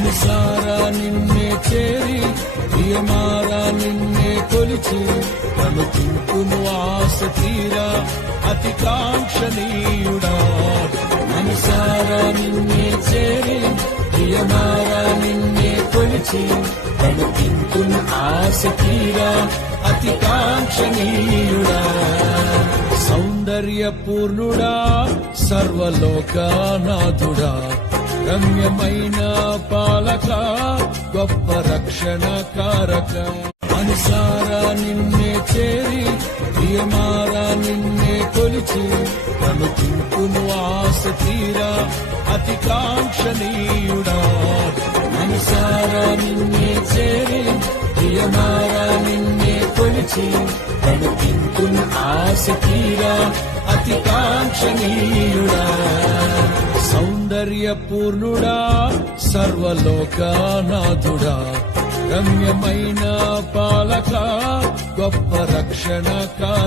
మనసారా నిన్నే చేరి ప్రియమారా నిన్నే కొలిచి ప్రముఖింపును ఆశ తీరా అతి కాంక్షణీయుడా. మనసారా నిన్నే చేరి ప్రియమారా నిన్నే కొలిచి ప్రముఖింపును ఆశ తీరా అతి కాంక్షణీయుడా. సౌందర్య పూర్ణుడా సర్వలోకనాథుడా రమ్యమైన పాలక గొప్ప రక్షణ కారక. మనసారా నిన్నే చేరి ప్రియమారా నిన్నే కొలిచి ప్రముఖింపును ఆశ తీరా అతి కాంక్షణీయుడా. మనసారా నిన్నే చేరి ప్రియమారా నిన్నే కొలిచి ప్రముఖింపును ఆశ తీరా అతి కాంక్షణీయుడా. సౌందర్య పూర్ణుడా సర్వలోకనాథుడా రమ్యమైన పాలక గొప్ప రక్షణ కారక.